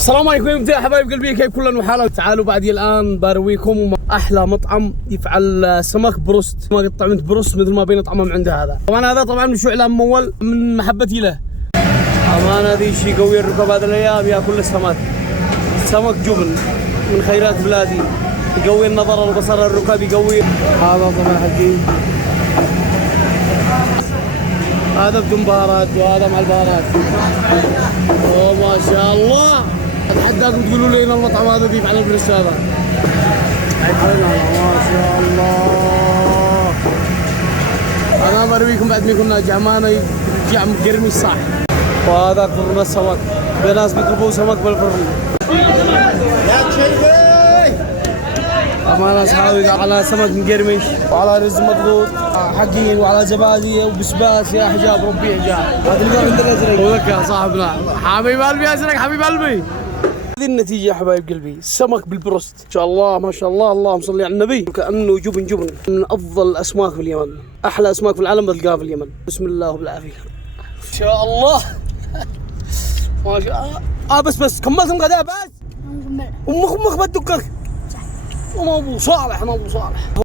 السلام عليكم يا حبايب قلبي، كيف كلن وحالة؟ تعالوا بعدي الان برويكم احلى مطعم يفعل سمك بروست، ما طعمة بروست مثل ما بين طعمه من عنده. هذا طبعا هذا طبعا مش اعلان ممول من محبتي له. امانه ذي شيء قوي الركب هذه الايام ياكل السمك، سمك جبن من خيرات بلادي، يقوي النظر والبصر، الركب يقوي. هذا طبعا حقي، هذا بدون بهارات وهذا مع البهارات. اوه ما شاء الله، اتحداكم تقولوا لي ان المطعم هذا بيف على البريست هذا. ما شاء الله، انا برويكم بعد ما يكون ناجح، امانه يرجع مقرمش صح. وهذا فرن السمك، في ناس بيطلبوا سمك بالفرن. يا شيخي امانه اصحابي على سمك مقرمش وعلى رز مضغوط حقين وعلى زبادي وبسباس. يا حجاب ربي حجاب، هذا اللي عند الازرق ولك يا صاحبنا. حبيب قلبي يا ازرق، حبيب قلبي. هذه النتيجه يا حبايب قلبي، سمك بالبروست ان شاء الله، ما شاء الله، اللهم صل على النبي. كانه جبن من افضل الاسماك في اليمن، احلى اسماك في العالم بتلقاها في اليمن. بسم الله بالعافيه ان شاء الله. ما شاء الله. بس كملت الغداء بس. امك بدك وما ابو صالح، ما ابو صالح.